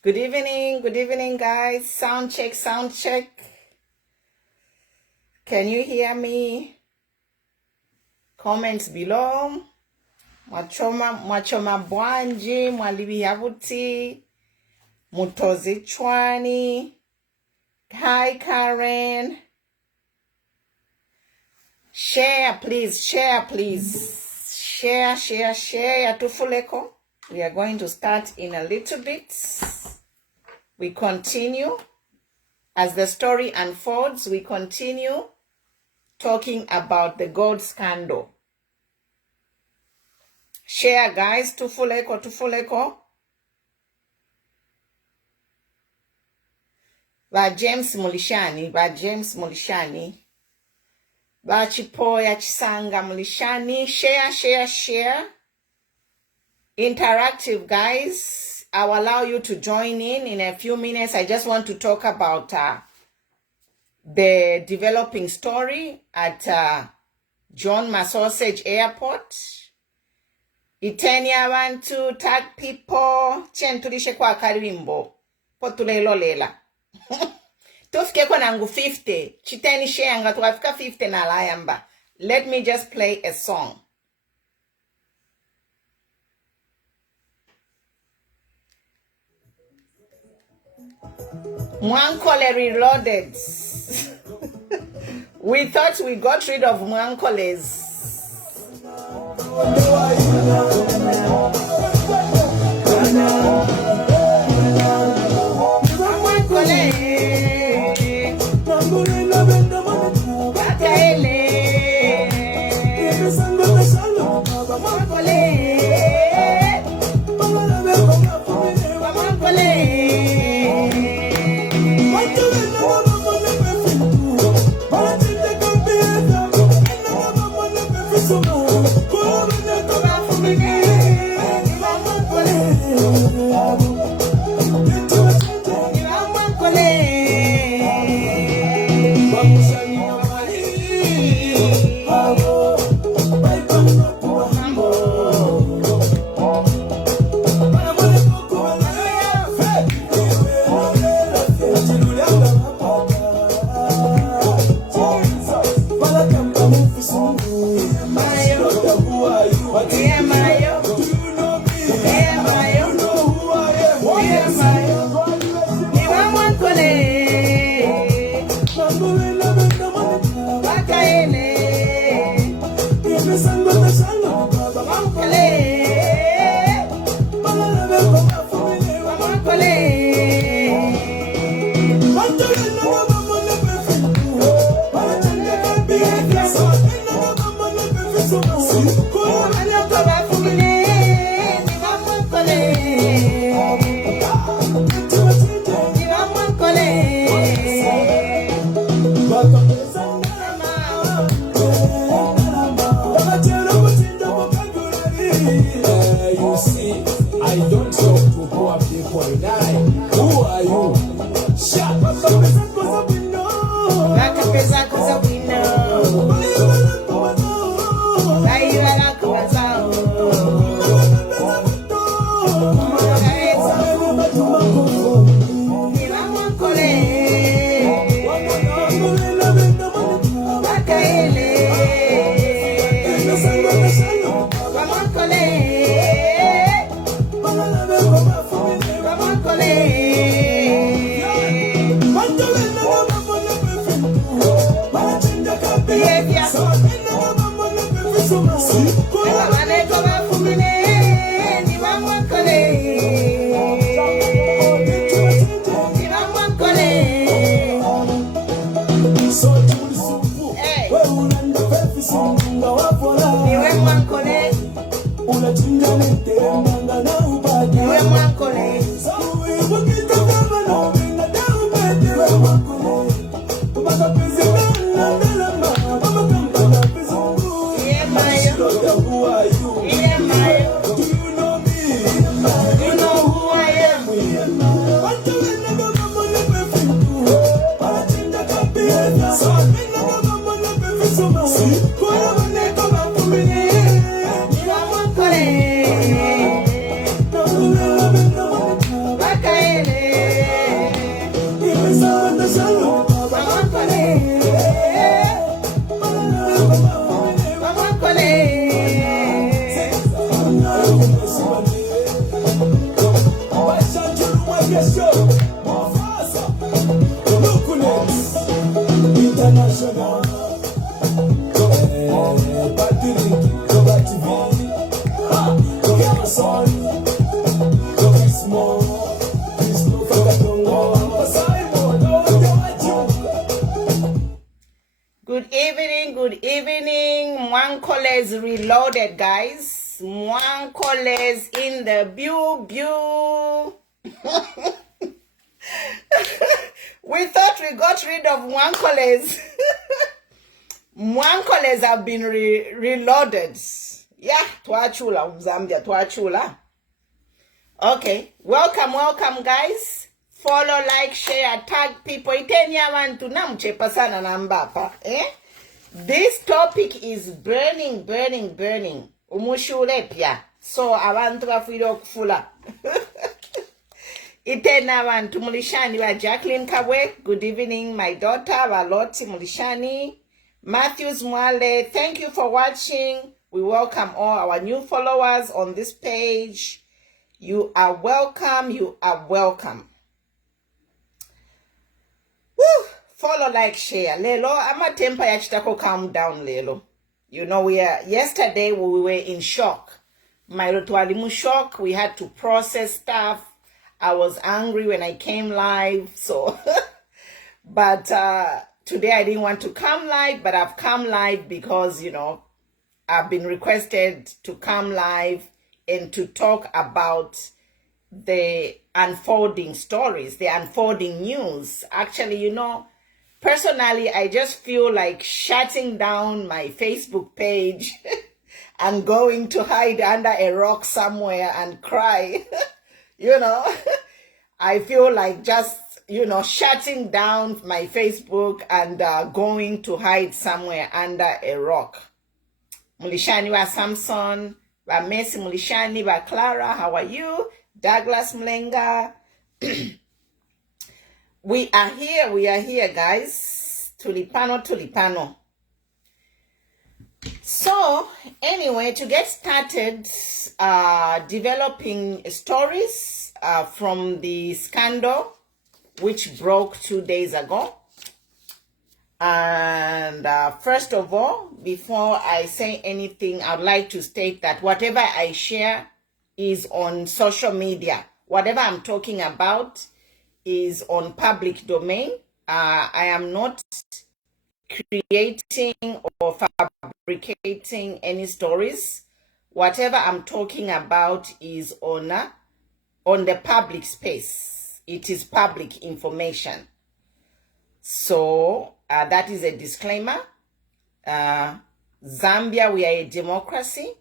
Good evening, guys. Sound check, sound check. Can you hear me? Comments below. Mwachoma bwanji, mwalibi yabuti, mutozi chwani. Hi, Karen. Share, please. Share tufuleko. We are going to start in a little bit. We continue. As the story unfolds, we continue talking about the gold scandal. Share, guys. Tufuleko. Ba James Mulishani. Ba Chipoya Chisanga Mulishani. Share. Interactive, guys. I'll allow you to join in a few minutes. I just want to talk about the developing story at John Massausage Airport. Itenia bantu tag people chentulishe kwa karimbo potulelo lela. Tufike kwa nangu 50 chiteni share tukafika 50 na layamba. Let me just play a song. Mwankole reloaded. We thought we got rid of Mwankoles. Good evening. Mwankoles reloaded, guys. Mwankoles in the pew. We thought we got rid of Mwankoles. Mwankoles have been reloaded. Yeah, twachula, Zambia, twachula. Okay, welcome, guys. Follow, like, share, tag people. Itenya wantu namchepa sana nambapa. This topic is burning. Umushulepya. So abantu bafira okufula. Itena wantu mulishani wa Jacqueline Kabwe. Good evening, my daughter Valoti Mulishani. Matthews Mwale, thank you for watching. We welcome all our new followers on this page. You are welcome. Woo! Follow, like, share. Lelo, ama temper yachitako calm down, Lelo. You know, yesterday we were in shock. My twalimu shock. We had to process stuff. I was angry when I came live. So, but today I didn't want to come live, but I've come live because, you know, I've been requested to come live and to talk about the unfolding stories, the unfolding news. Actually, you know, personally, I just feel like shutting down my Facebook page and going to hide under a rock somewhere and cry. You know, I feel like just, you know, shutting down my Facebook and going to hide somewhere under a rock. Mulishani wa Samson, wa Messi Mulishani, wa Clara, how are you? Douglas Mlenga. We are here, guys. Tulipano. So, anyway, to get started, developing stories from the scandal which broke 2 days ago. And first of all, before I say anything, I'd like to state that whatever I share is on social media. Whatever I'm talking about is on public domain. I am not creating or fabricating any stories. Whatever I'm talking about is on the public space. It is public information. So that is a disclaimer. Zambia, we are a democracy.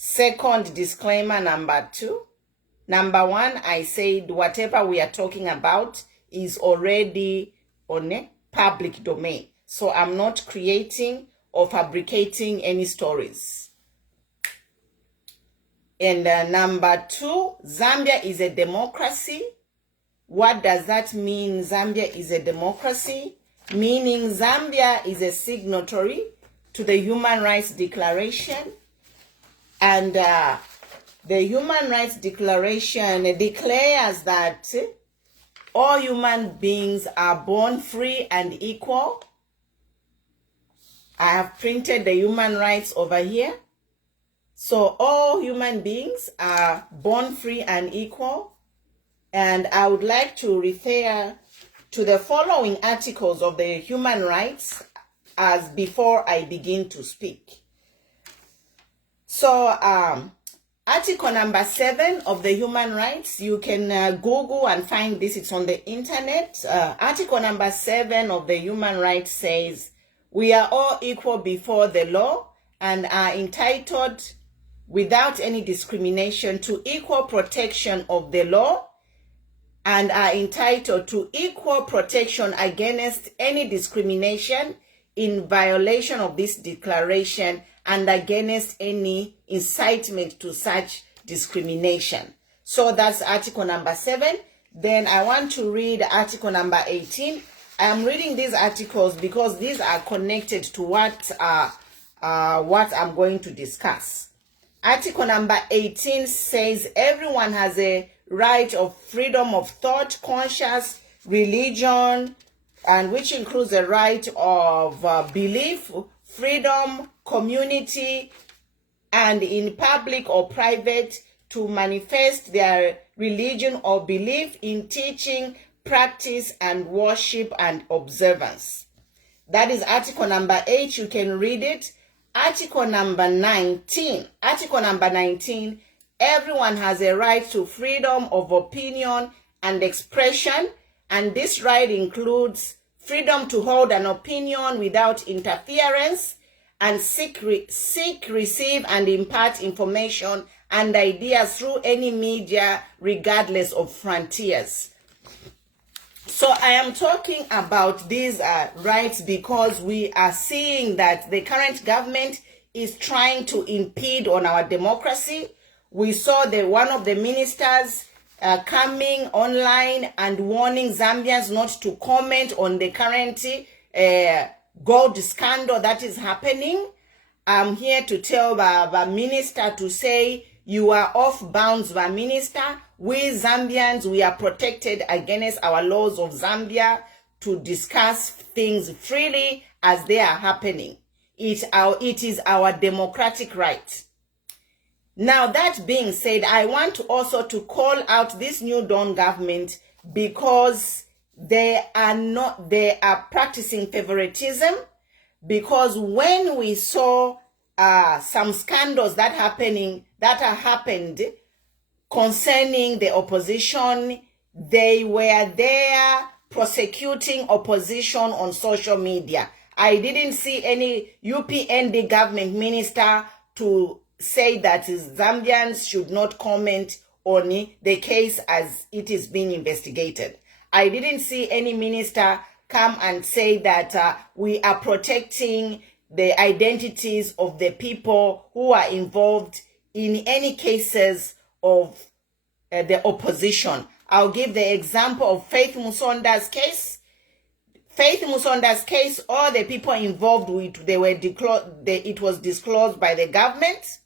Second disclaimer, number 2. Number 1, I said whatever we are talking about is already on a public domain. So I'm not creating or fabricating any stories. And number 2, Zambia is a democracy. What does that mean, Zambia is a democracy? Meaning Zambia is a signatory to the Human Rights Declaration. And the Human Rights Declaration declares that all human beings are born free and equal. I have printed the human rights over here. So all human beings are born free and equal. And I would like to refer to the following articles of the human rights as before I begin to speak. So Article number 7 of the Human Rights, you can Google and find this, it's on the internet. Article number 7 of the Human Rights says, we are all equal before the law and are entitled without any discrimination to equal protection of the law and are entitled to equal protection against any discrimination in violation of this declaration and against any incitement to such discrimination. So that's article number 7. Then I want to read article number 18. I am reading these articles because these are connected to what I'm going to discuss. Article number 18 says everyone has a right of freedom of thought, conscience, religion, and which includes the right of belief, freedom, community, and in public or private to manifest their religion or belief in teaching, practice, and worship and observance. That is article number 8. You can read it. Article number 19. Article number 19. Everyone has a right to freedom of opinion and expression, and this right includes freedom to hold an opinion without interference and seek, receive, and impart information and ideas through any media, regardless of frontiers. So I am talking about these rights because we are seeing that the current government is trying to impede on our democracy. We saw one of the ministers coming online and warning Zambians not to comment on the current gold scandal that is happening. I'm here to tell the minister to say, you are off bounds, the minister. We Zambians, we are protected against our laws of Zambia to discuss things freely as they are happening. It is our democratic right. Now, that being said, I want also to call out this new Dawn government because they are practicing favoritism, because when we saw some scandals that happened concerning the opposition, they were there prosecuting opposition on social media. I didn't see any UPND government minister to say that Zambians should not comment on the case as it is being investigated. I didn't see any minister come and say that we are protecting the identities of the people who are involved in any cases of the opposition. I'll give the example of Faith Musonda's case. Faith Musonda's case, all the people involved it was disclosed by the government.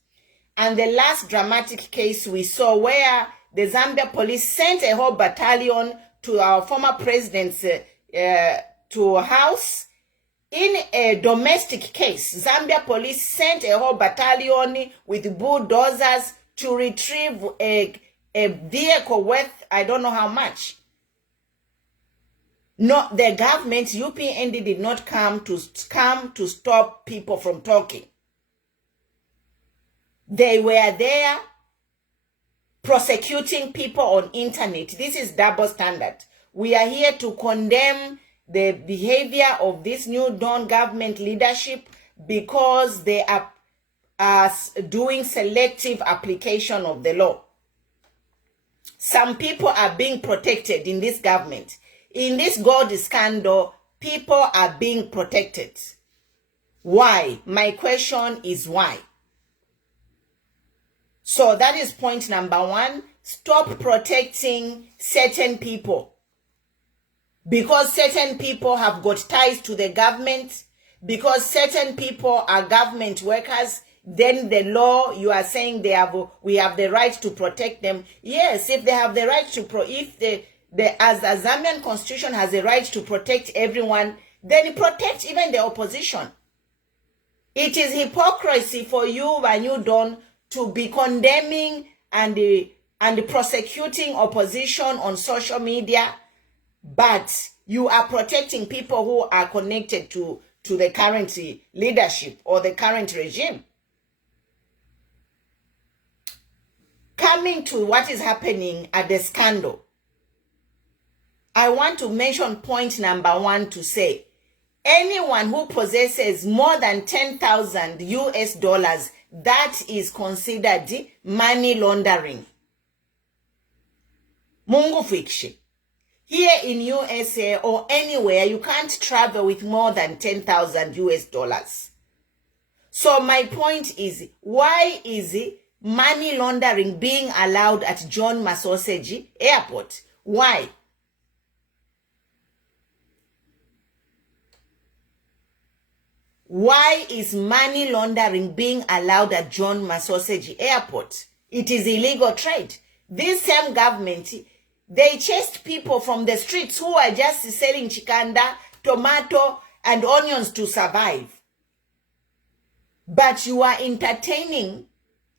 And the last dramatic case we saw where the Zambia police sent a whole battalion to our former president's to a house. In a domestic case, Zambia police sent a whole battalion with bulldozers to retrieve a vehicle worth, I don't know how much. No, the government, UPND, did not come to stop people from talking. They were there prosecuting people on internet. This is double standard. We are here to condemn the behavior of this new Dawn government leadership because they are doing selective application of the law. Some people are being protected in this government. In this gold scandal, people are being protected. Why? My question is why? So that is point number 1. Stop protecting certain people. Because certain people have got ties to the government, because certain people are government workers, then the law, you are saying we have the right to protect them. Yes, if they have the right to, as the Zambian constitution has a right to protect everyone, then protect even the opposition. It is hypocrisy for you, when you don't, to be condemning and prosecuting opposition on social media, but you are protecting people who are connected to the current leadership or the current regime. Coming to what is happening at the scandal, I want to mention point number 1 to say, anyone who possesses more than 10,000 US dollars, that is considered money laundering. Mungu fiction. Here in USA or anywhere, you can't travel with more than 10,000 US dollars. So my point is, why is money laundering being allowed at John Massausage Airport? Why? Why is money laundering being allowed at John Massausage Airport? It is illegal trade. This same government, they chased people from the streets who are just selling chikanda, tomato, and onions to survive. But you are entertaining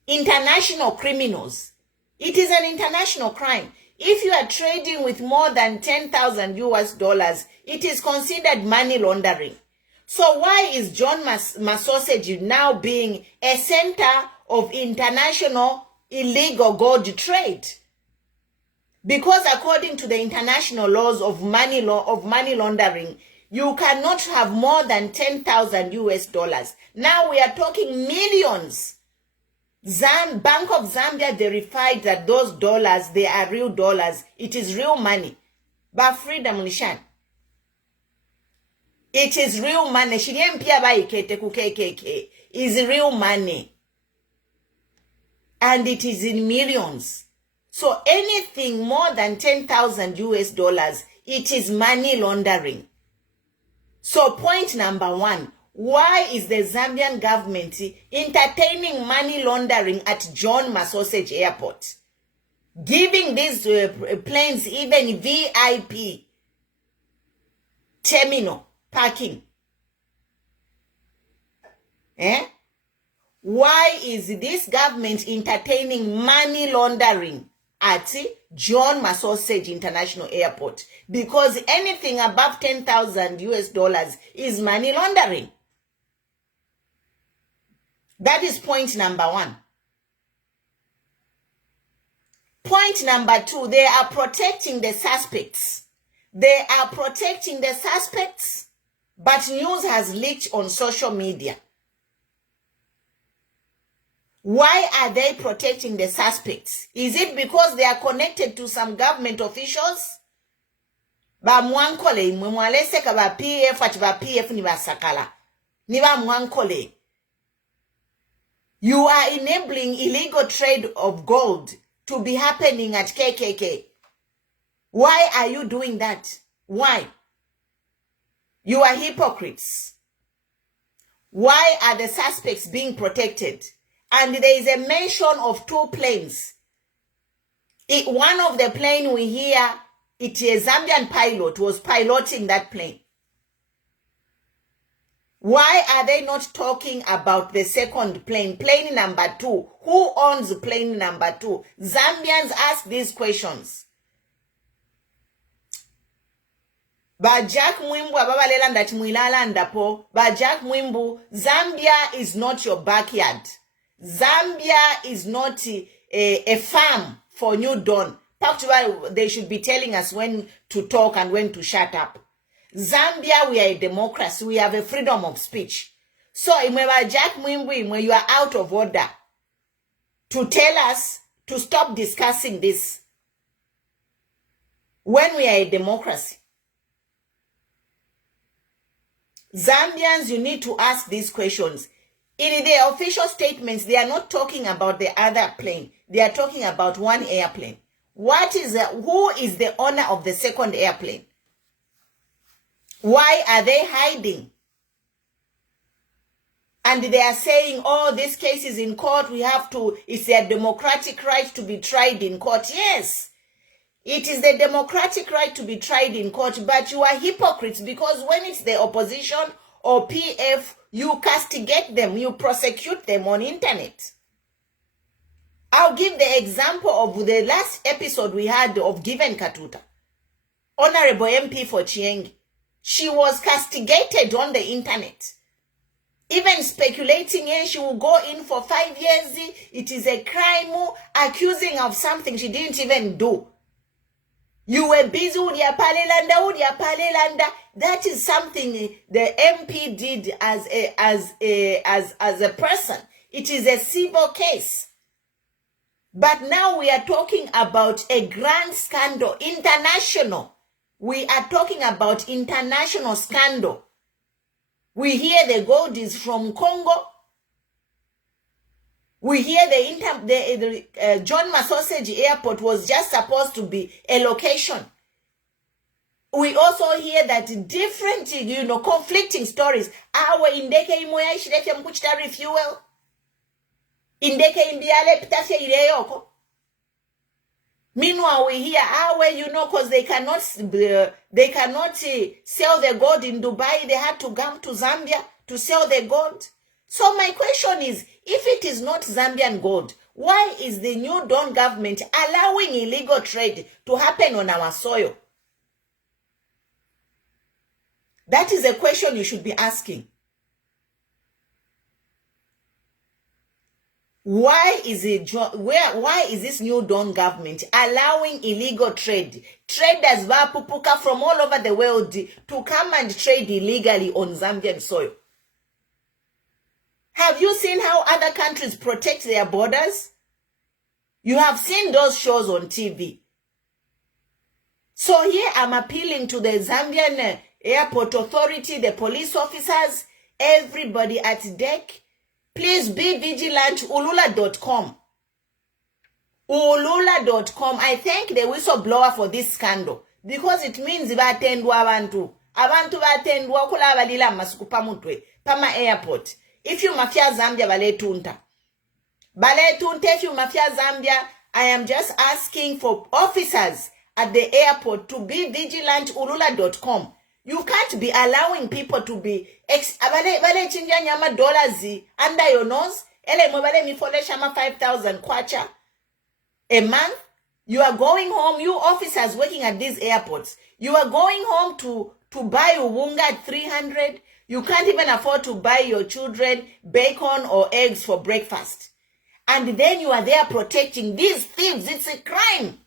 international criminals. It is an international crime. If you are trading with more than 10,000 US dollars, it is considered money laundering. So why is John Massausage now being a center of international illegal gold trade? Because according to the international laws of money laundering, you cannot have more than 10,000 US dollars. Now we are talking millions. Bank of Zambia verified that those dollars, they are real dollars. It is real money. But freedom nishan. It is real money. Is real money. And it is in millions. So anything more than 10,000 US dollars, it is money laundering. So point number 1, why is the Zambian government entertaining money laundering at John Massausage Airport? Giving these planes even VIP terminal parking. Why is this government entertaining money laundering at John Massausage International Airport? Because anything above 10,000 US dollars is money laundering. That is point number 1. Point number 2, they are protecting the suspects. They are protecting the suspects, but news has leaked on social media. Why are they protecting the suspects? Is it because they are connected to some government officials? Ba mwankole imwe mwaleseka ba PF ati ba PF ni basakala. Ni ba mwankole. You are enabling illegal trade of gold to be happening at KKK. Why are you doing that? Why? You are hypocrites. Why are the suspects being protected? And there is a mention of 2 planes. One of the plane we hear, it is a Zambian pilot was piloting that plane. Why are they not talking about the second plane, plane number 2? Who owns plane number 2? Zambians ask these questions. Ba Jack Mwimbu ababalela ndati mwilala ndapo. Ba Jack Mwimbu, Zambia is not your backyard. Zambia is not a farm for New Dawn. They should be telling us when to talk and when to shut up. Zambia, we are a democracy. We have a freedom of speech. So, imwe Jack Mwimbu, you are out of order to tell us to stop discussing this when we are a democracy. Zambians, you need to ask these questions. In their official statements, they are not talking about the other plane. They are talking about one airplane. Who is the owner of the second airplane? Why are they hiding? And they are saying, oh, this case is in court. It's their democratic right to be tried in court. Yes, it is the democratic right to be tried in court, but you are hypocrites because when it's the opposition or PF, you castigate them, you prosecute them on internet. I'll give the example of the last episode we had of Given Katuta. Honorable MP for Chiengi. She was castigated on the internet. Even speculating, she will go in for 5 years. It is a crime, accusing of something she didn't even do. You were busy with your palelanda. That is something the MP did as a person. It is a civil case. But now we are talking about a grand scandal, international. We are talking about international scandal. We hear the gold is from Congo. We hear the John Massausage Airport was just supposed to be a location. We also hear that different, conflicting stories. Our indeke imoya ishirefya mkuchita refuel. Indeke imbiale pitafya ileyoko. Meanwhile, we hear because they cannot sell the gold in Dubai. They had to come to Zambia to sell the gold. So my question is, if it is not Zambian gold, why is the New Dawn government allowing illegal trade to happen on our soil? That is a question you should be asking. Why is this New Dawn government allowing illegal trade? Traders vapupuka from all over the world to come and trade illegally on Zambian soil. Have you seen how other countries protect their borders? You have seen those shows on TV. So here I'm appealing to the Zambian Airport Authority, the police officers, everybody at deck. Please be vigilant. Ulula.com. Ulula.com. I thank the whistleblower for this scandal because it means batendwa abantu batendwa kula balila masuku pamutwe pama airport. If you mafia Zambia baletunta if you mafia Zambia, I am just asking for officers at the airport to be vigilant. Ulula.com. You can't be allowing people to be dollars under your nose. Mi 5,000 kwacha a month. You are going home, you officers working at these airports. You are going home to buy uwunga at 300. You can't even afford to buy your children bacon or eggs for breakfast. And then you are there protecting these thieves. It's a crime.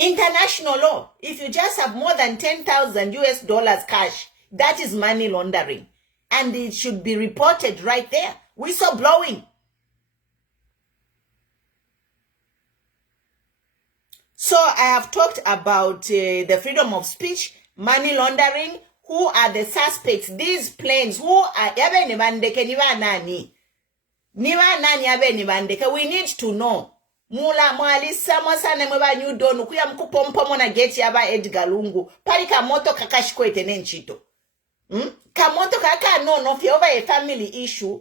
International law, if you just have more than $10,000 cash, that is money laundering. And it should be reported right there. Whistleblowing. So I have talked about the freedom of speech, money laundering. Who are the suspects? These planes, who are we need to know. Mula mwalisa mwasane mweba New Dawn kuya mkupompomo na geti yaba Edgar Lungu pali kamoto kakashikwete nenchito. Kamoto kaka no fi over a family issue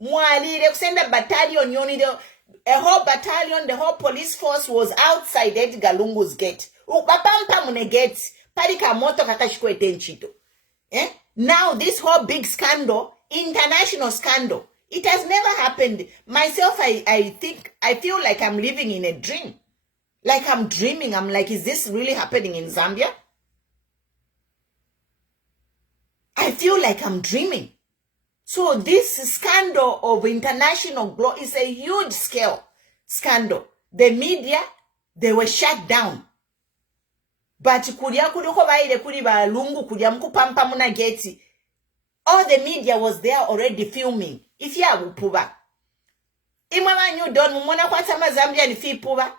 mwalire kusenda battalion a whole battalion, the whole police force was outside Edgar Lungu's gate. Upapampa mune gate pali kamoto kakashikwete nenchito. Now this whole big scandal, international scandal, it has never happened. Myself, I feel like I'm living in a dream. Like I'm dreaming. I'm like, is this really happening in Zambia? I feel like I'm dreaming. So this scandal of international law is a huge scale scandal. The media, they were shut down. But all the media was there already filming. If you have puba, imama New Dawn mumona kwa tama Zambia ni fi puba.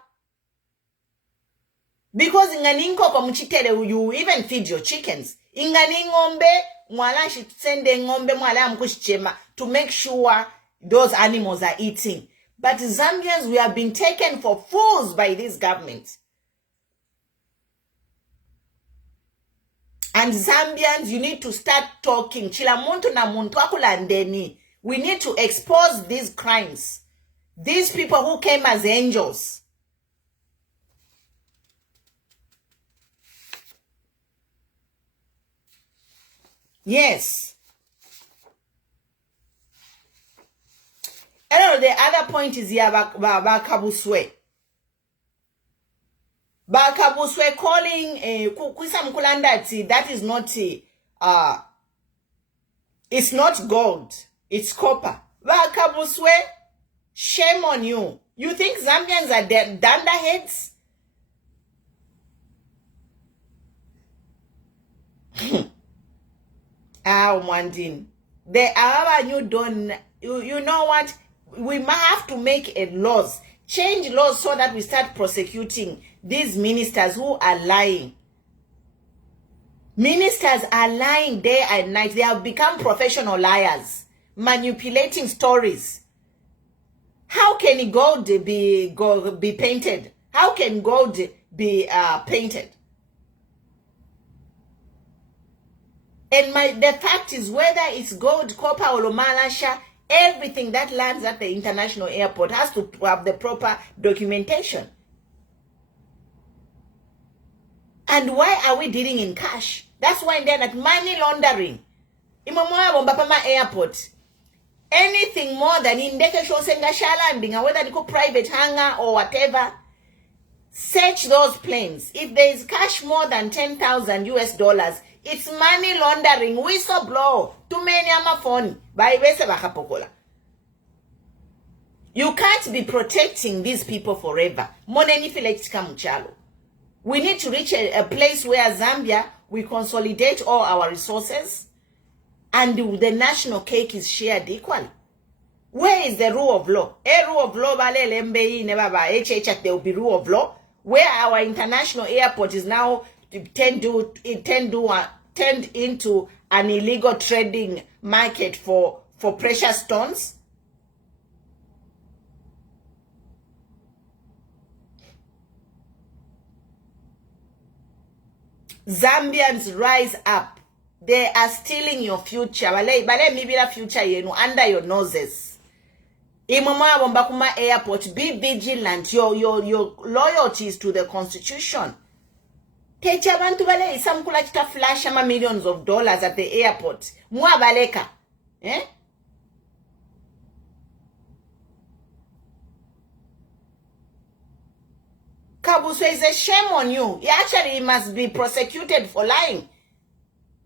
Because inganinko kwa mchitere, you even feed your chickens. Ingani ngombe mwala sende ngombe mwala mkushichema to make sure those animals are eating. But Zambians, we have been taken for fools by this government. And Zambians, you need to start talking. Chilamuntu na muntu akulandeni. We need to expose these crimes. These people who came as angels. Yes. And the other point is here Bakabuswe. Bakabuswe calling Kwisa Mkulandati, that is not It's not gold. It's copper. Vakabuswe, shame on you. You think Zambians are dunderheads? Mwandin. You know what? We might have to make change laws so that we start prosecuting these ministers who are lying. Ministers are lying day and night. They have become professional liars, manipulating stories. How can gold be painted? How can gold be painted? And the fact is, whether it's gold, copper, or malasha, everything that lands at the international airport has to have the proper documentation. And why are we dealing in cash? That's why then at money laundering. Imamwa airport. Anything more than indeke shosenga shalanding, whether they go private hangar or whatever, search those planes. If there is cash more than $10,000 US, it's money laundering. Whistleblow. Too many phone. You can't be protecting these people forever. We need to reach a place where Zambia, we consolidate all our resources and the national cake is shared equally. Where is the rule of law? A rule of law, there will be rule of law. Where our international airport is now turned into an illegal trading market for precious stones. Zambians, rise up. They are stealing your future. Bale mibira future yenu under your noses. Imama Bombakuma airport, be vigilant. Your loyalties to the constitution. Techa bantu bale isamkula chita flash ama millions of dollars at the airport. Mwa baleka. Kabuso, is a shame on you. He must be prosecuted for lying.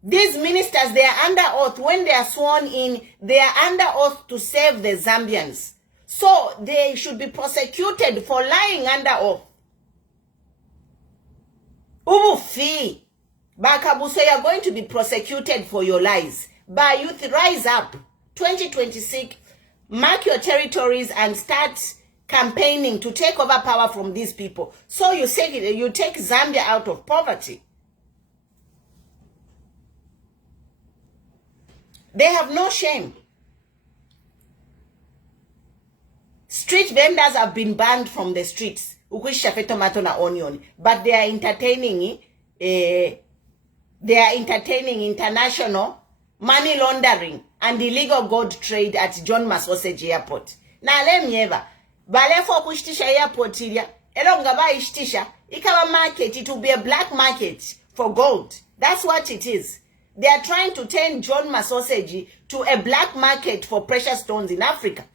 These ministers, they are under oath. When they are sworn in, they are under oath to save the Zambians. So they should be prosecuted for lying under oath. Ubufi. Bakabuso, you are going to be prosecuted for your lies. By youth, rise up. 2026, mark your territories and start campaigning to take over power from these people. So you take Zambia out of poverty. They have no shame. Street vendors have been banned from the streets. Ukwishafe tomato na onion, but they are entertaining international money laundering and illegal gold trade at John Masosage Airport. Na lemyeva balefo kushtisha airport ilia elonga ba ishtisha ikawa market, it will be a black market for gold. That's what it is. They are trying to turn John Masosage to a black market for precious stones in Africa.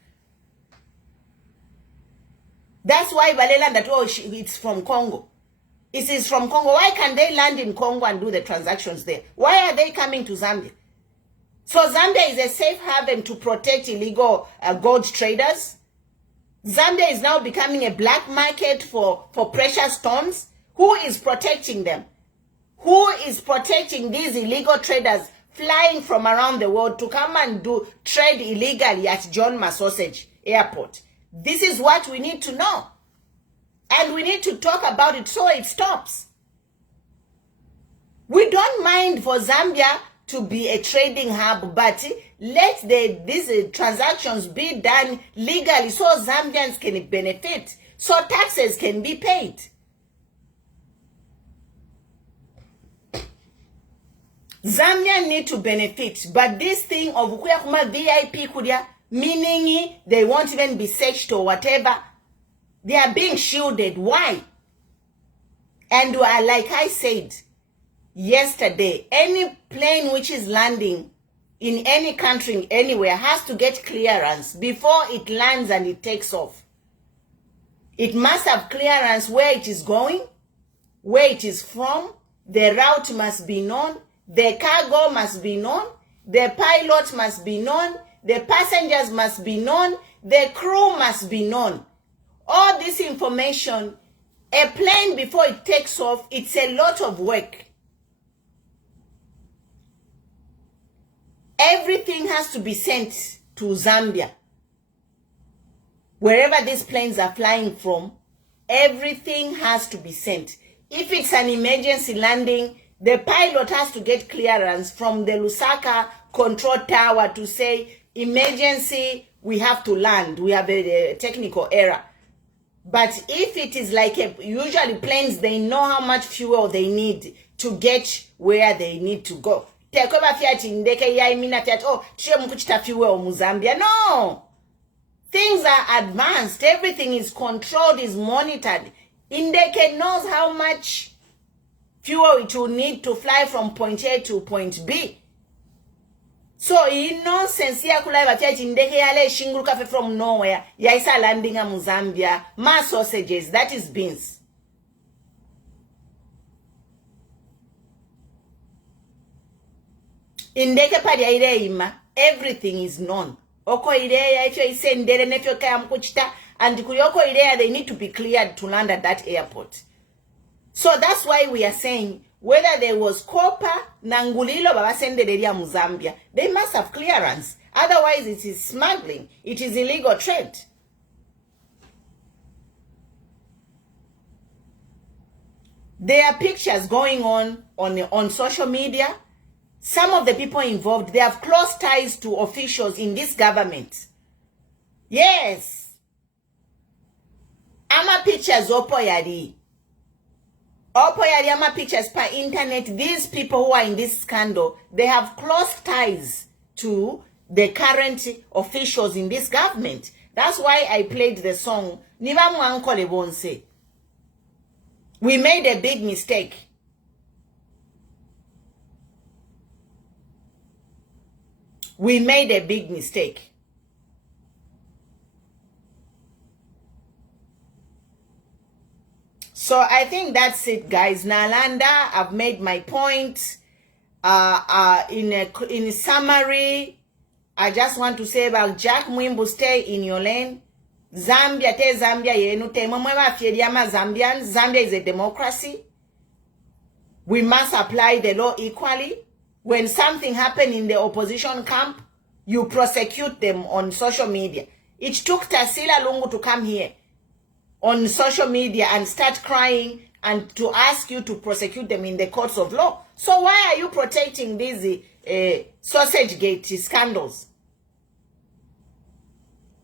That's why Balela that it's from Congo. It is from Congo. Why can they land in Congo and do the transactions there? Why are they coming to Zambia? So Zambia is a safe haven to protect illegal gold traders. Zambia is now becoming a black market for precious stones. Who is protecting them? Who is protecting these illegal traders flying from around the world to come and trade illegally at John Masosage Airport? This is what we need to know. And we need to talk about it so it stops. We don't mind for Zambia to be a trading hub, but let these transactions be done legally so Zambians can benefit, so taxes can be paid. Zambians need to benefit, but this thing of VIP kudia, meaning they won't even be searched or whatever, they are being shielded. Why? And like I said yesterday, any plane which is landing in any country, anywhere, has to get clearance before it lands and it takes off. It must have clearance where it is going, where it is from, the route must be known, the cargo must be known, The pilot must be known. The passengers must be known. The crew must be known. All this information, a plane before it takes off, it's a lot of work. Everything has to be sent to Zambia. Wherever these planes are flying from, everything has to be sent. If it's an emergency landing, the pilot has to get clearance from the Lusaka control tower to say, emergency, we have to land. We have a technical error. But if it is like usually planes, they know how much fuel they need to get where they need to go. No. Things are advanced. Everything is controlled, is monitored. Indeke knows how much fuel it will need to fly from point A to point B. So in no sense ya kulaiva fiati ndeke yale shinguluka from nowhere ya isa landing a Zambia ma sausages, that is beans. Indeke padi ya ireima, everything is known. Oko ireya ifyo isendele nefyo kaya mkuchita, and kuyoko ireya they need to be cleared to land at that airport. So that's why we are saying whether there was copper, nangulilo babasendeleria mu Zambia, they must have clearance. Otherwise it is smuggling. It is illegal trade. There are pictures going on social media. Some of the people involved, they have close ties to officials in this government. Yes. Ama pictures opo yari. Opo yari ama pictures per internet. These people who are in this scandal, they have close ties to the current officials in this government. That's why I played the song. Niva mwankole bonse. We made a big mistake. We made a big mistake. So I think that's it, guys. Nalanda, I've made my point. In summary, I just want to say about Jack Mwimbu, stay in your lane. Zambia, te Zambia yenu te mwema fiediama Zambians. Zambia is a democracy. We must apply the law equally. When something happened in the opposition camp, you prosecute them on social media. It took Tasila Lungu to come here on social media and start crying and to ask you to prosecute them in the courts of law. So why are you protecting these sausage gate scandals?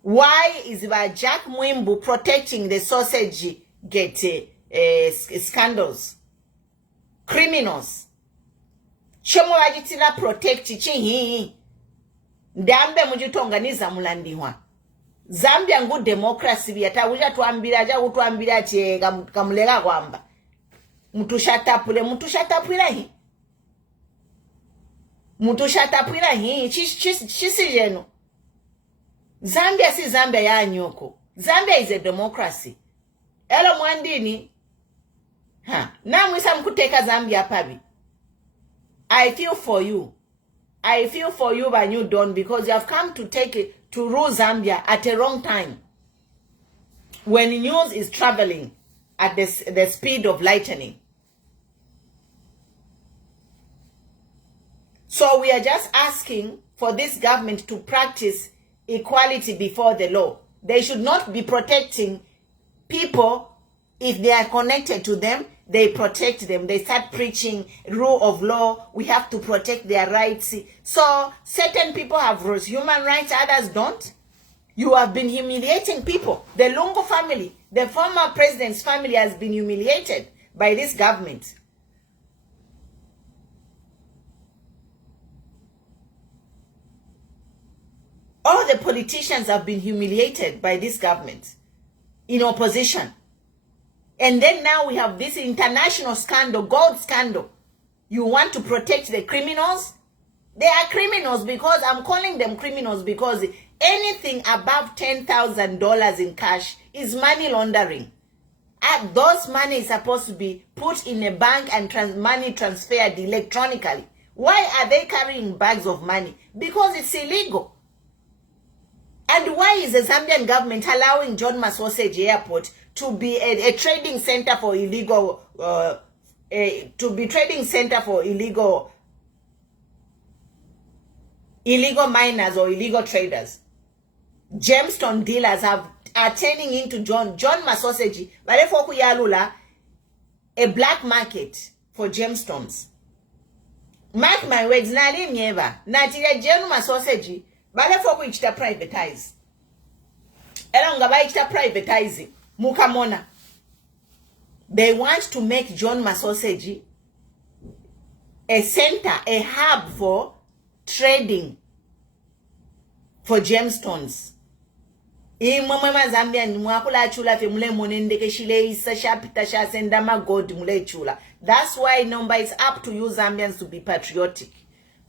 Why is Jack Mwimbu protecting the sausage gate scandals? Criminals. Chomo wajitila protect chihi. Ndambe mujitonganiza mulandiwa. Zambia ngu democracy biyata uja tuambira aja utuambira che kamulega kwamba. Mutushatapula hi. Mutushatapula hi. Chisi jeno. Zambia si Zambia ya nyoko. Zambia is a democracy. Elo mwandini. Na mwisa mkuteka Zambia pabi. I feel for you. I feel for you when you don't, because you have come to to rule Zambia at a wrong time. When news is traveling at the speed of lightning. So we are just asking for this government to practice equality before the law. They should not be protecting people. If they are connected to them, they protect them. They start preaching rule of law. We have to protect their rights. So certain people have human rights, others don't. You have been humiliating people. The Lungu family, the former president's family, has been humiliated by this government. All the politicians have been humiliated by this government in opposition. And then now we have this international scandal, gold scandal. You want to protect the criminals? They are criminals because I'm calling them criminals because anything above $10,000 in cash is money laundering. Those money is supposed to be put in a bank and money transferred electronically. Why are they carrying bags of money? Because it's illegal. And why is the Zambian government allowing John Masoseji Airport to be a trading center for illegal, illegal miners or illegal traders? Gemstone dealers are turning into John Masoseji, a black market for gemstones. Mark my words, nali nyeva. Natira John Masoseji, balefoku ichita privatize. Ela ngaba ichita privatizing. Mukamona. They want to make John Masoseji a center, a hub for trading for gemstones. Imwe Zambia mwakula chula fe mule monendeke shile isa shapita sha senda magod mule chula. That's why number is up to you Zambians to be patriotic.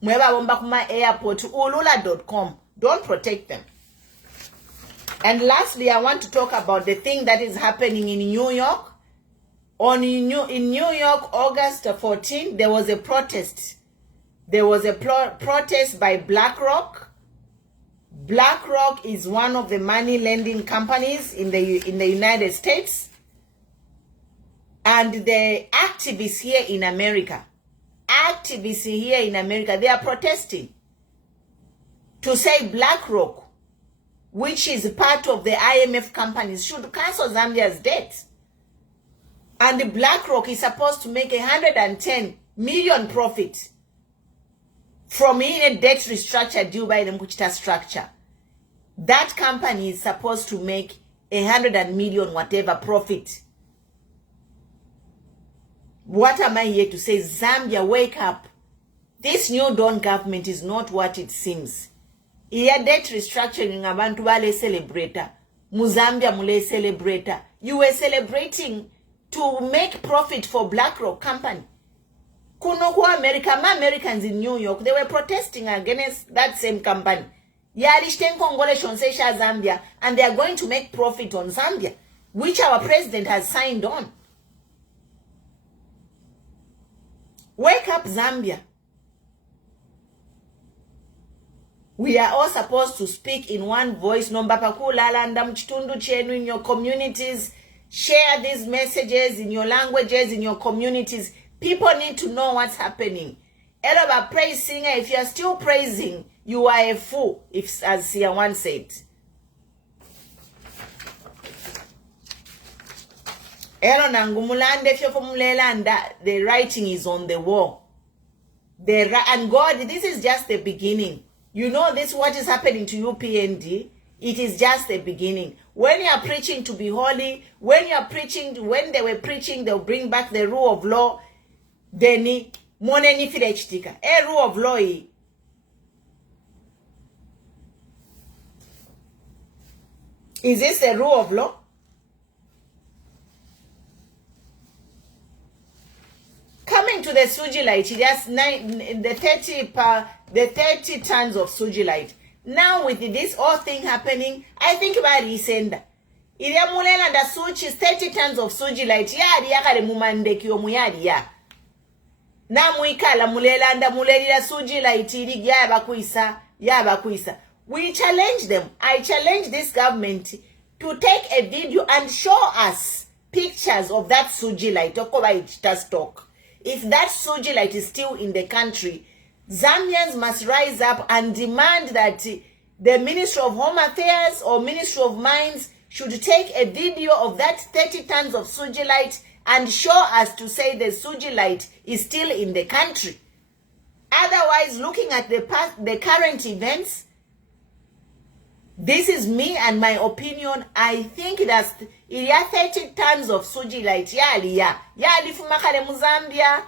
Mweba bomba kuma airport ulula.com. Don't protect them. And lastly, I want to talk about the thing that is happening in New York. In New York, August 14, there was a protest. There was a protest by BlackRock. BlackRock is one of the money lending companies in the United States. And the activists here in America, they are protesting to say BlackRock, which is part of the IMF companies, should cancel Zambia's debt. And BlackRock is supposed to make 110 million profit from in a debt restructure due by the Mkuchita structure. That company is supposed to make 100 million whatever profit. What am I here to say? Zambia, wake up. This new Dawn government is not what it seems. Iya debt restructuring abantu bale celebrator. Muzambia mule celebrator. You were celebrating to make profit for BlackRock company. Kunoku America, Americans in New York, they were protesting against that same company. Yarishten Congolation Sesha Zambia, and they are going to make profit on Zambia, which our president has signed on. Wake up, Zambia. We are all supposed to speak in one voice. Nomba pakulala ndam chitundu chenu in your communities. Share these messages in your languages, in your communities. People need to know what's happening. Eloba praise singer, if you are still praising, you are a fool, if as Sia once said. Elo nangumulande fyofomulelanda, the writing is on the wall. And God, this is just the beginning. You know this what is happening to you, PND? It is just the beginning. When you are preaching to be holy, when they were preaching, they'll bring back the rule of law. Deni moneni filechtika. A rule of law. Is this a rule of law? Coming to the Sujilite, just the 30 tons of Sujilite. Now with this whole thing happening, I think about Isenda. Iria mulela da suchi 30 tons of Sujilite. Yari yakale mumandeki omuyari ya. Na muikala mulela nda mulelila Sujilite iri yabakuisa. We challenge them. I challenge this government to take a video and show us pictures of that Sujilite. Stock. If that Sujilite is still in the country, Zambians must rise up and demand that the Ministry of Home Affairs or Ministry of Mines should take a video of that 30 tons of Sujilite and show us to say the Sujilite is still in the country. Otherwise, looking at the current events, this is me and my opinion. I think that's 30 tons of Sujilite. Yali fumakale Muzambia.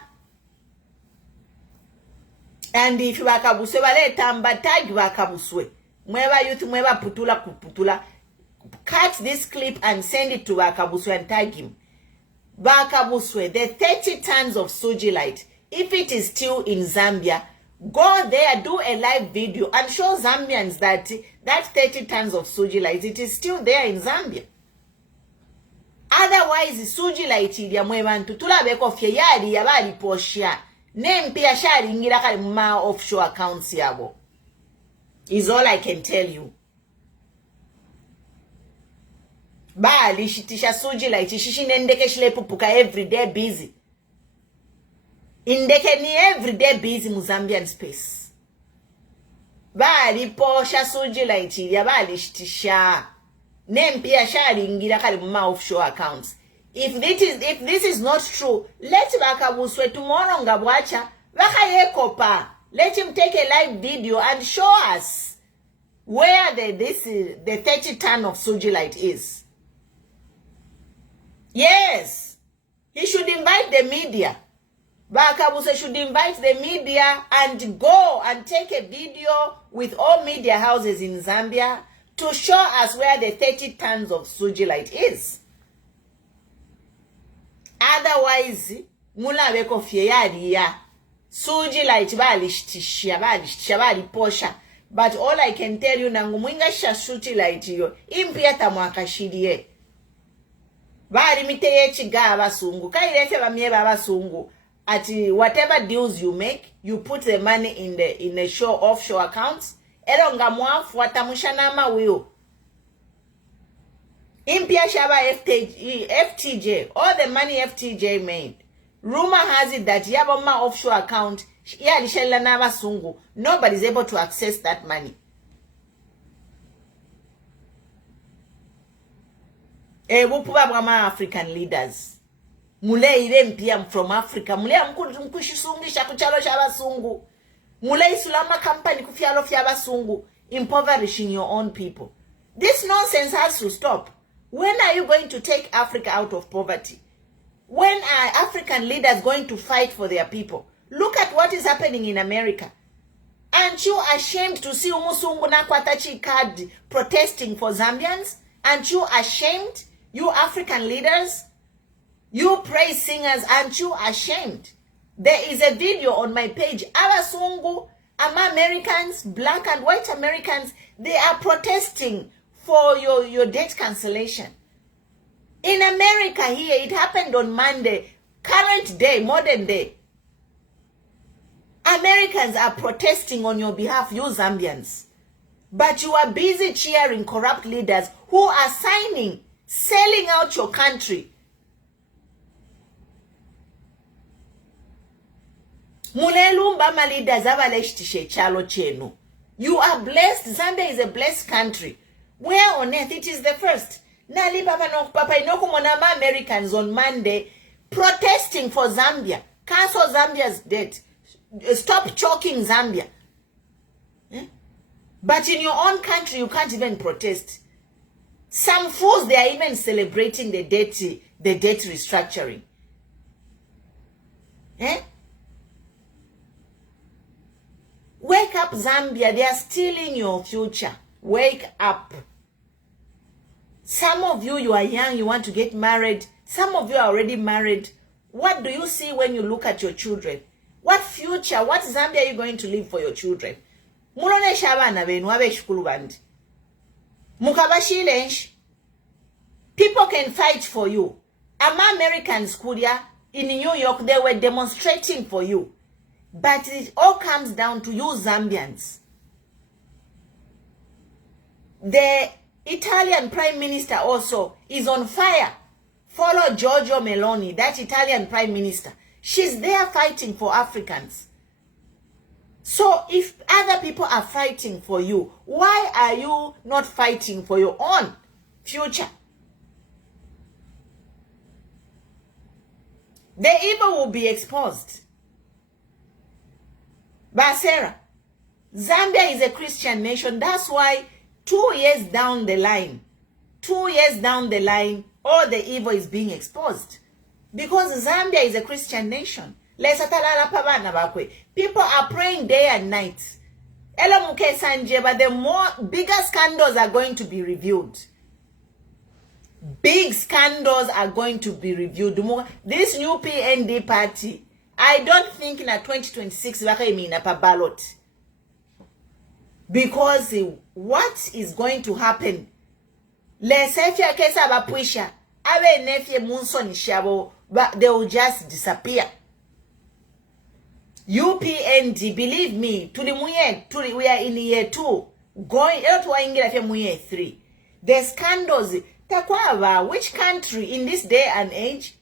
And if you wakabuswe wale tamba tag wakabuswe. Mweba youth mweba putula kuputula. Cut this clip and send it to Wakabuswe and tag him. Wakabuswe, the 30 tons of Sujilite, if it is still in Zambia, go there, do a live video and show Zambians that 30 tons of Sujilite, it is still there in Zambia. Otherwise, Sujilite ya mwebantu tulabeko fye yali yabali poshia. Nempi ashalingira kali ma offshore accounts yabo. Is all I can tell you. Bali shitisha suji la itishishi nendeke shile pupuka everyday busy. Indeke ni everyday busy mu Zambian space. Bali posha suji la itilia bali shitisha. Nempi ashalingira kali ma offshore accounts. If this is not true, let Bakabuswe tomorrow ngabwacha Bakayekopa. Let him take a live video and show us where the 30 ton of Sujilite is. Yes, he should invite the media. Bakabuse should invite the media and go and take a video with all media houses in Zambia to show us where the 30 tons of Sujilite is. Otherwise, mulabe kofie yadi ya Sujilite bali posha. But all I can tell you nangu mwinga shashuti light yo impiata mwakashidie. Bali miteye chiga abasungu. Kairefe bamye babasungu. Ati whatever deals you make, you put the money in the offshore accounts. Elonga mwafu watamushana mawiyo. Impia shaba FTJ, all the money FTJ made. Rumor has it that Yaboma offshore account, nobody's able to access that money. African leaders. Mule irempia from Africa. Mule mkushisungisha kuchalo shabasungu. Mule isulama company kufialo fiabasungu. Impoverishing your own people. This nonsense has to stop. When are you going to take Africa out of poverty? When are African leaders going to fight for their people? Look at what is happening in America. Aren't you ashamed to see Umusungu na Kwatachi card protesting for Zambians? Aren't you ashamed? You African leaders? You praise singers, aren't you ashamed? There is a video on my page. Abasungu, Americans, black and white Americans, they are protesting for your debt cancellation. In America here, it happened on Monday, current day, modern day. Americans are protesting on your behalf, you Zambians. But you are busy cheering corrupt leaders who are selling out your country. Mulelumba leaders abaleshtishe chalo chenu. You are blessed. Zambia is a blessed country. Where on earth it is the first. Nali papa inokumona Americans on Monday protesting for Zambia. Cancel Zambia's debt. Stop choking Zambia. But in your own country, you can't even protest. Some fools, they are even celebrating the debt restructuring. Wake up, Zambia. They are stealing your future. Wake up. Some of you are young, you want to get married. Some of you are already married. What do you see when you look at your children? What future, what Zambia are you going to live for your children? Mulonesha abana benu abeshukulu bandi. Mukabashilenshi. People can fight for you. Americans kuria in New York, they were demonstrating for you. But it all comes down to you Zambians. The Italian Prime Minister also is on fire. Follow Giorgio Meloni, that Italian Prime Minister. She's there fighting for Africans. So if other people are fighting for you, why are you not fighting for your own future? The evil will be exposed. Basera, Zambia is a Christian nation. That's why 2 years down the line, all the evil is being exposed. Because Zambia is a Christian nation. People are praying day and night. But the bigger scandals are going to be revealed. Big scandals are going to be revealed. This new PND party, I don't think in a 2026 ballot. Because what is going to happen? They will just disappear. UPND, believe me, we are in year 2, going to year 3. The scandals, which country in this day and age,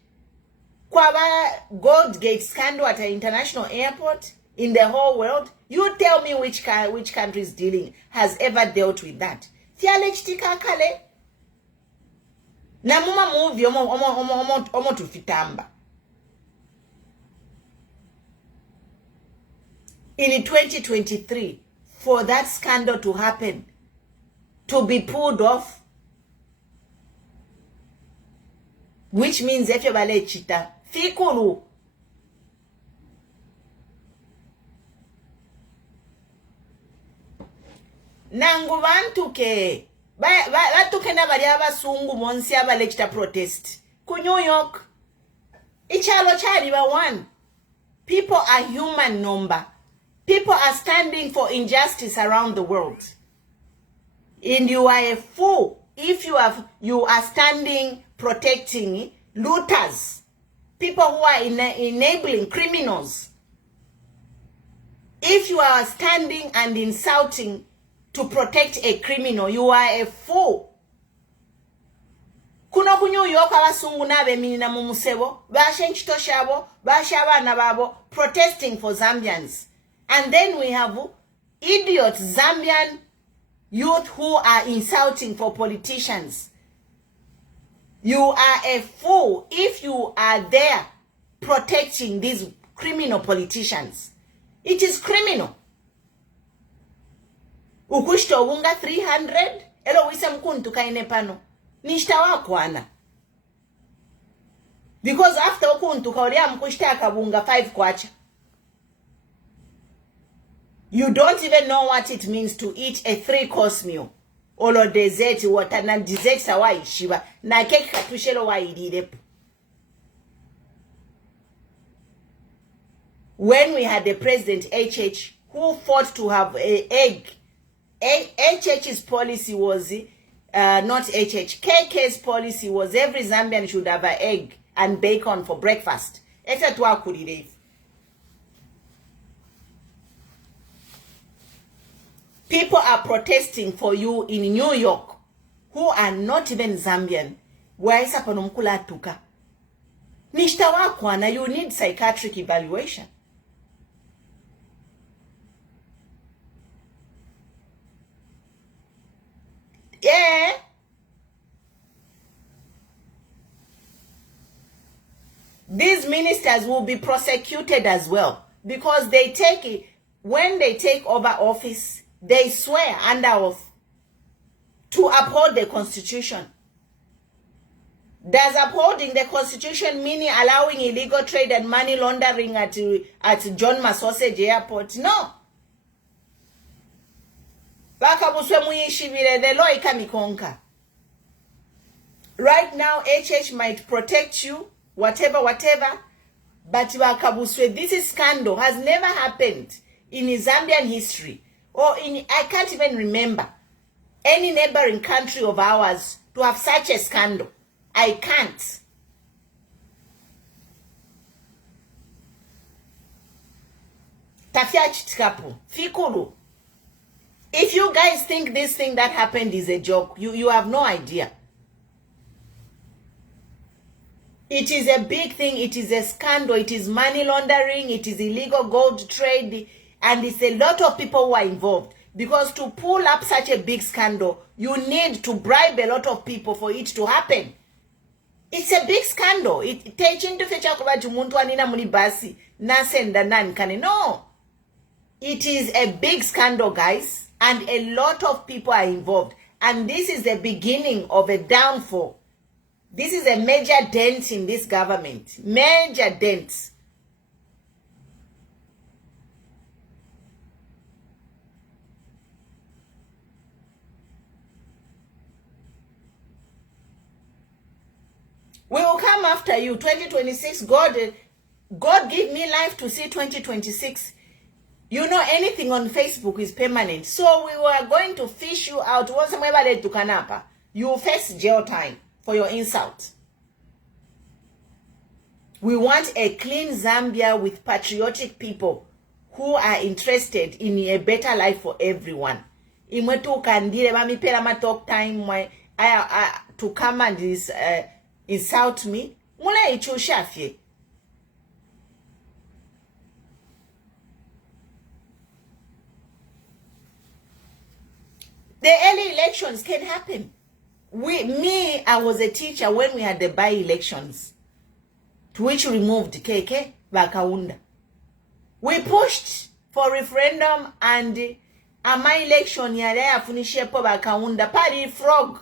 Gold Gate scandal at an international airport in the whole world? You tell me which country is has ever dealt with that. Kale. Na muma movie omo tufitamba. In 2023, for that scandal to happen, to be pulled off, which means if you bale chita, fikulu. Nangu bantu ke batuke na bali abasungu monsi abale chita protest ku New York. Ichalo chali ba one. People are human number. People are standing for injustice around the world. And you are a fool if you are standing protecting looters, people who are enabling criminals. If you are standing and insulting to protect a criminal, you are a fool. Kuno ku New York abasungu nabe minina mu musebo bashe nchito shabo bashe abana babo protesting for Zambians. And then we have idiot Zambian youth who are insulting for politicians. You are a fool if you are there protecting these criminal politicians. It is criminal. Ukushto wunga 300 elo wisa mkuntu kaine pano. Nishta wakwana. Because after ukuntu kaulia mkushta kabunga 5 kwacha. You don't even know what it means to eat a 3-course meal. Olo dessert water na dessert sawa ishiba na keki katushelo wa idirepo. When we had the president HH who fought to have a egg, HH's policy was not HH. KK's policy was every Zambian should have an egg and bacon for breakfast. Esa tuwa kurirefu. People are protesting for you in New York who are not even Zambian. Waisa panomkula tuka. Nishta wakwana, you need psychiatric evaluation. Yeah. These ministers will be prosecuted as well because they take it, when they take over office, they swear under oath to uphold the Constitution. Does upholding the Constitution mean allowing illegal trade and money laundering at John Massausage Airport? No. The law ikamikonka. Right now, HH might protect you, whatever, but this is scandal has never happened in Zambian history. Or I can't even remember any neighboring country of ours to have such a scandal. I can't. Fikuru. If you guys think this thing that happened is a joke, you have no idea. It is a big thing. It is a scandal. It is money laundering. It is illegal gold trade. And it's a lot of people who are involved. Because to pull up such a big scandal, you need to bribe a lot of people for it to happen. It's a big scandal. No. It is a big scandal, guys. And a lot of people are involved. And this is the beginning of a downfall. This is a major dent in this government. Major dent. We will come after you. 2026, God give me life to see 2026. You know, anything on Facebook is permanent. So we were going to fish you out. You will face jail time for your insult. We want a clean Zambia with patriotic people who are interested in a better life for everyone. Imwe tu kandile mami pela ma talk time to come and insult me. Mula icho shafye. The early elections can happen. I was a teacher when we had the by-elections, to which we removed KK Bakaunda. We pushed for referendum and a my-election yale afunishe po Bakaunda party frog.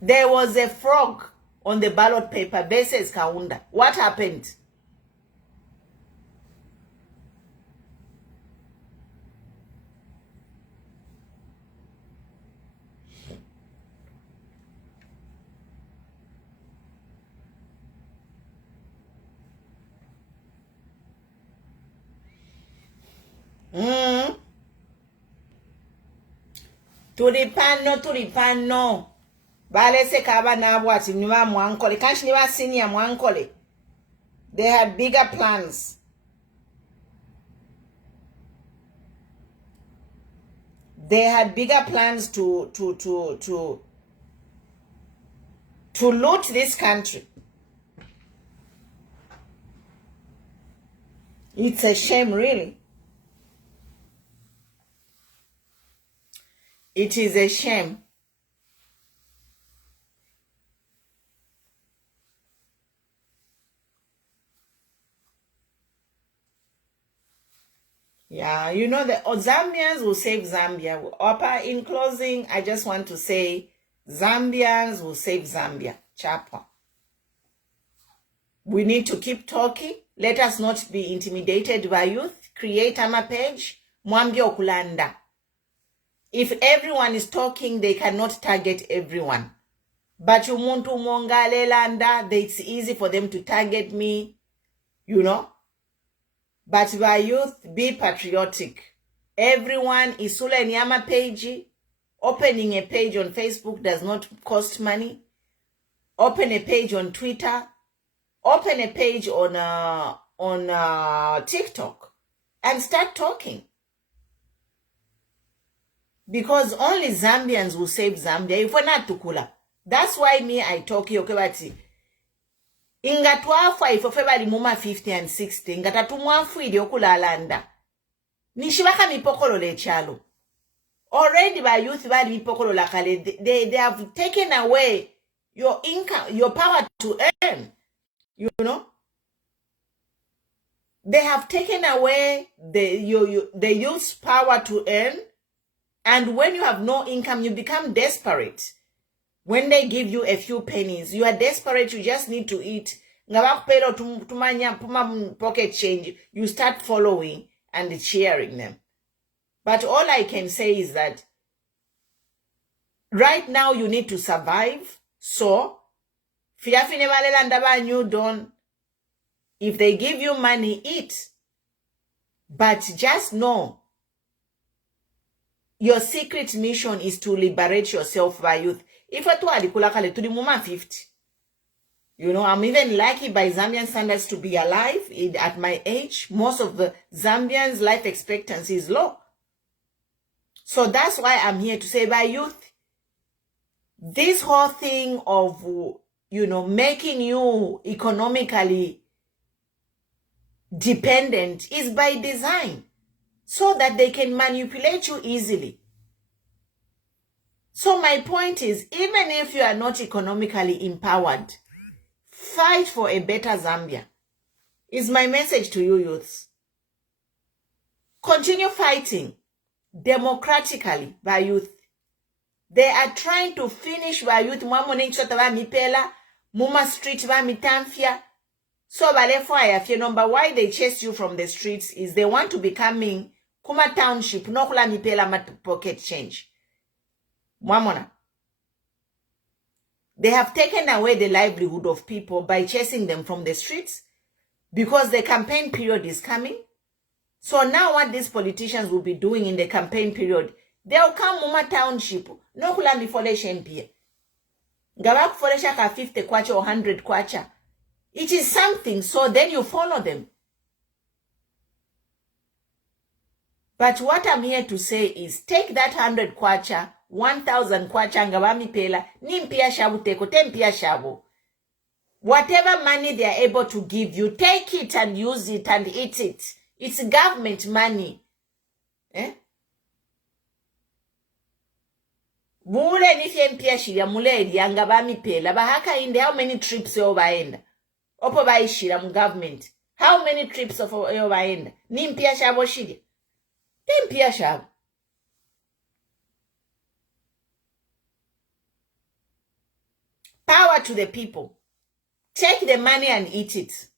There was a frog on the ballot paper versus Kaunda. What happened? Tulipano. Balese kaba na wati niwa mwankole. Kanshi niwa senior mwankole. They had bigger plans. They had bigger plans to loot this country. It's a shame, really. It is a shame. Yeah, you know, the Zambians will save Zambia. Opa, in closing, I just want to say, Zambians will save Zambia. Chapa. We need to keep talking. Let us not be intimidated by youth. Create a page. Mwambie okulanda. If everyone is talking, they cannot target everyone. But umuntu mongale landa, it's easy for them to target me, you know. But by youth, be patriotic. Everyone is sula nyama page. Opening a page on Facebook does not cost money. Open a page on Twitter. Open a page on TikTok and start talking. Because only Zambians will save Zambia. If we're not tukula. That's why I talk here, okay, bati. Inga tuafwa ifo February muma 50 and 60. Inga tatumwafu ili okula alanda. Nishibaka mipokolo le chalo. Already by youth bali mipokolo la kale. They have taken away your income, your power to earn. You know? They have taken away the youth's power to earn. And when you have no income, you become desperate. When they give you a few pennies, you are desperate, you just need to eat. Pocket change. You start following and cheering them. But all I can say is that right now you need to survive. So, if they give you money, eat. But just know, your secret mission is to liberate yourself by youth. If I told you to the moment 50, you know, I'm even lucky by Zambian standards to be alive at my age. Most of the Zambians' life expectancy is low. So that's why I'm here to say by youth, this whole thing of, you know, making you economically dependent is by design. So that they can manipulate you easily. So my point is, even if you are not economically empowered, fight for a better Zambia. Is my message to you youths. Continue fighting democratically by youth. They are trying to finish by youth. Muma street ba mitamfia. So number why they chase you from the streets is they want to be coming Kuma township, no kula mipela mat pocket change. Mwamona. They have taken away the livelihood of people by chasing them from the streets because the campaign period is coming. So now what these politicians will be doing in the campaign period, they'll come Muma township, no kula mifolesha mpia. Gawak folesha ka 50 kwacha or 100 kwacha. It is something, so then you follow them. But what I'm here to say is take that 100 kwacha, 1,000 kwacha ngabami pela, nimpia shabu teko, tempia shabu. Whatever money they are able to give you, take it and use it and eat it. It's government money. Eh? Mule nifye mpia shira mule edianga bami pela. Bahaka inde, how many trips yo baenda? Opo ba shira mu government. How many trips of yo baenda? Ni mpia shabo shiri. Tempia shabo. Power to the people. Take the money and eat it.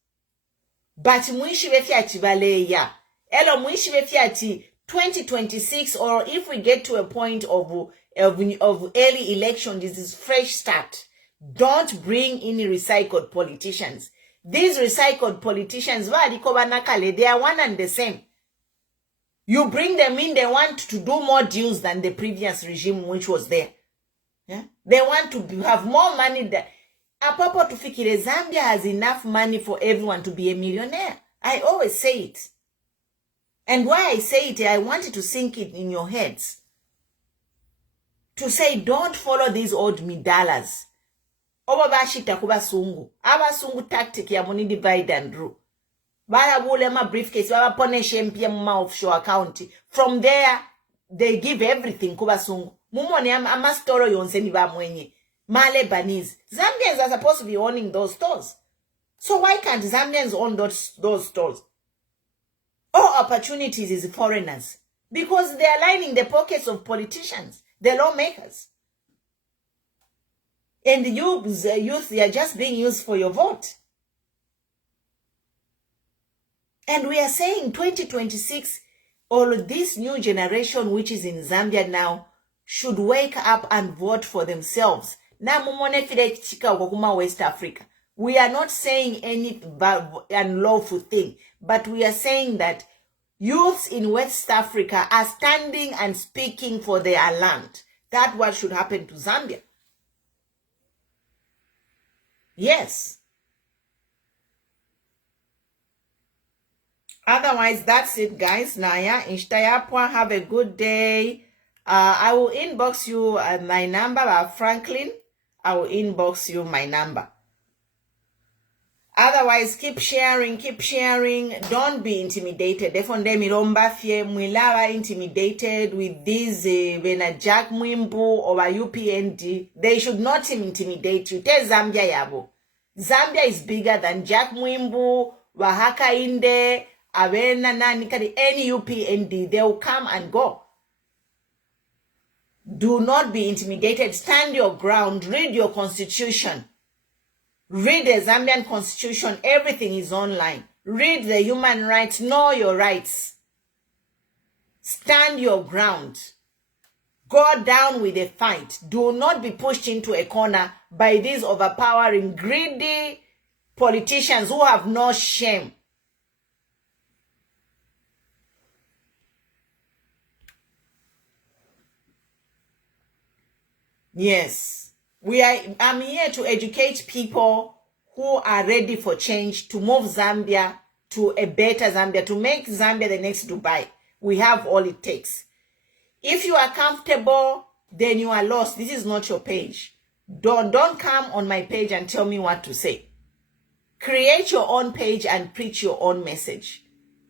But muishi befiati baleya. Elo muishi befiati 2026, or if we get to a point of early election, this is fresh start. Don't bring in recycled politicians. These recycled politicians, they are one and the same. You bring them in, they want to do more deals than the previous regime which was there. Yeah? They want to have more money than... Apopo tufikire, Zambia has enough money for everyone to be a millionaire. I always say it. And why I say it, I want you to sink it in your heads. To say, don't follow these old midalas. Obabashita kuba sungu. Aba sungu tactic ya money divide and rule. Bara bule ma briefcase, baba pone shempia muma offshore account. From there, they give everything kuba sungu. Mumone ama store yonseni ba mwenye. Male Banese. Zambians are supposed to be owning those stores. So why can't Zambians own those stores? All opportunities is foreigners. Because they are lining the pockets of politicians, the lawmakers. And the youth, they are just being used for your vote. And we are saying 2026, all of this new generation which is in Zambia now should wake up and vote for themselves. Na mumone file chika wakuma West Africa. We are not saying any unlawful thing, but we are saying that youths in West Africa are standing and speaking for their land. That's what should happen to Zambia. Yes. Otherwise, that's it, guys. Naya, Inshtayapwa, have a good day. I will inbox you my number, Franklin. I will inbox you my number. Otherwise, keep sharing. Don't be intimidated. Defonde miromba fie mwilava intimidated with these when Jack Mwimbu or UPND. They should not intimidate you. Tell Zambia yabo. Zambia is bigger than Jack Mwimbu, Wahaka Inde, Avena Nanikari, any UPND. They will come and go. Do not be intimidated. Stand your ground. Read your constitution. Read the Zambian constitution. Everything is online. Read the human rights. Know your rights. Stand your ground. Go down with a fight. Do not be pushed into a corner by these overpowering, greedy politicians who have no shame. Yes, I'm here to educate people who are ready for change, to move Zambia to a better Zambia, to make Zambia the next Dubai. We have all it takes. If you are comfortable, then you are lost. This is not your page. Don't come on my page and tell me what to say. Create your own page and preach your own message.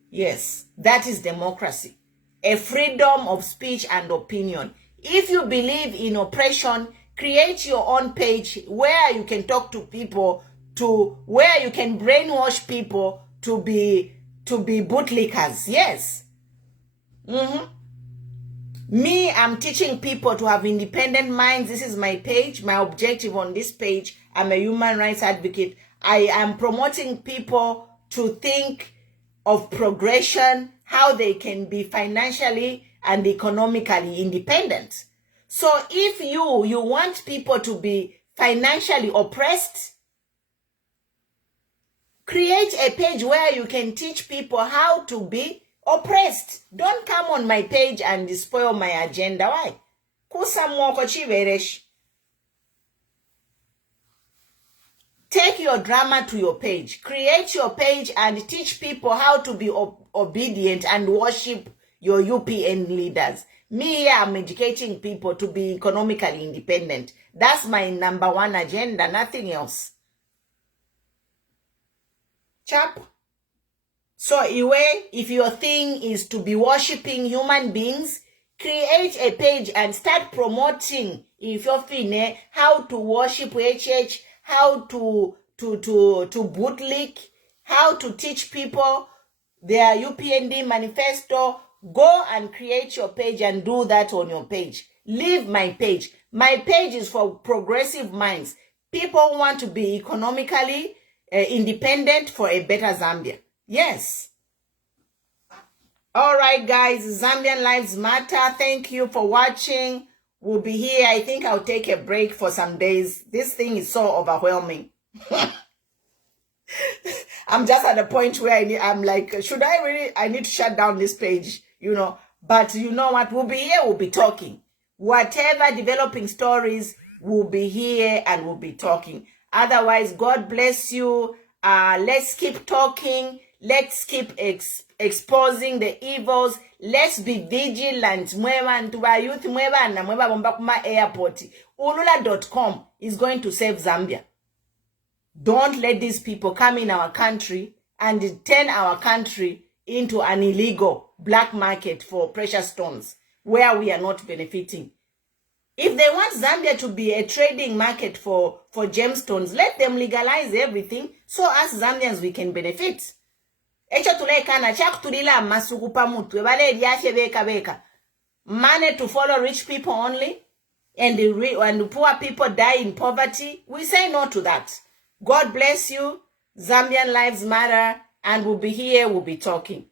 Yes, that is democracy. A freedom of speech and opinion. If you believe in oppression, create your own page where you can talk to people, where you can brainwash people to be bootlickers. Yes. Me, I'm teaching people to have independent minds. This is my page. My objective on this page, I'm a human rights advocate. I am promoting people to think of progression, how they can be financially and economically independent. So if you want people to be financially oppressed, create a page where you can teach people how to be oppressed. Don't come on my page and spoil my agenda. Why? Take your drama to your page. Create your page and teach people how to be obedient and worship your UPN leaders. Me here, I'm educating people to be economically independent. That's my number one agenda, nothing else. Chap. So if your thing is to be worshipping human beings, create a page and start promoting if you're feeling how to worship HH, how to bootlick, how to teach people their UPND manifesto. Go and create your page and do that on your page. Leave my page. My page is for progressive minds. People want to be economically independent for a better Zambia. Yes. All right, guys. Zambian Lives Matter. Thank you for watching. We'll be here. I think I'll take a break for some days. This thing is so overwhelming. I'm just at a point where I'm like, I need to shut down this page, But you know what? We'll be here. We'll be talking. Whatever developing stories, we'll be here and we'll be talking. Otherwise, God bless you. Let's keep talking. Let's keep exposing the evils. Let's be vigilant. Youth airport. Ulula.com is going to save Zambia. Don't let these people come in our country and turn our country into an illegal black market for precious stones where we are not benefiting. If they want Zambia to be a trading market for gemstones, let them legalize everything so us Zambians we can benefit. Money to follow rich people only and poor people die in poverty. We say no to that. God bless you. Zambian Lives Matter, and we'll be here, we'll be talking.